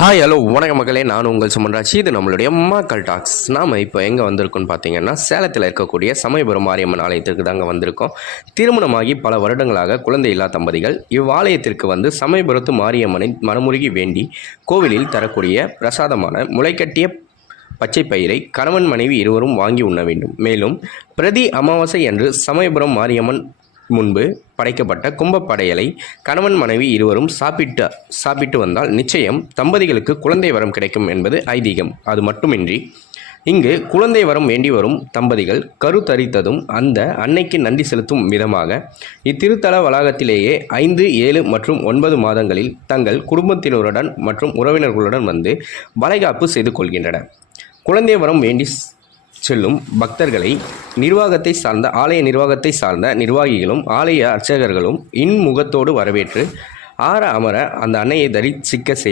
Hi hello வணக்க மக்களே, நான் உங்கள் சுமன்ராஜ். இது நம்மளுடைய மக்கள் டாக்ஸ். நாம் இப்போ எங்கே வந்திருக்கோம்னு பார்த்தீங்கன்னா, சேலத்தில் இருக்கக்கூடிய சமயபுரம் மாரியம்மன் ஆலயத்திற்கு தாங்க வந்திருக்கோம். திருமணமாகி பல வருடங்களாக குழந்தை இல்லா தம்பதிகள் இவ்வாலயத்திற்கு வந்து சமயபுரத்து மாரியம்மனை மனமுருகி வேண்டி கோவிலில் தரக்கூடிய பிரசாதமான முளைக்கட்டிய பச்சை பயிரை கணவன் மனைவி இருவரும் வாங்கி உண்ண வேண்டும். மேலும் பிரதி அமாவாசை அன்று சமயபுரம் மாரியம்மன் முன்பு படைக்கப்பட்ட கும்பப்படையலை கணவன் மனைவி இருவரும் சாப்பிட்டு வந்தால் நிச்சயம் தம்பதிகளுக்கு குழந்தை வரம் கிடைக்கும் என்பது ஐதீகம். அது மட்டுமின்றி இங்கு குழந்தை வரம் வேண்டி வரும் தம்பதிகள் கருத்தரித்ததும் அந்த அன்னைக்கு நன்றி செலுத்தும் விதமாக இத்திருத்தல வளாகத்திலேயே 5, 7 மற்றும் 9 மாதங்களில் தங்கள் குடும்பத்தினருடன் மற்றும் உறவினர்களுடன் வந்து வளைகாப்பு செய்து கொள்கின்றனர். குழந்தை வரம் வேண்டி செல்லும் பக்தர்களை ஆலய நிர்வாகத்தை சார்ந்த நிர்வாகிகளும் ஆலய அர்ச்சகர்களும் இன்முகத்தோடு வரவேற்று ஆற அமர அந்த அன்னையை தரிசிக்க செய்வார்.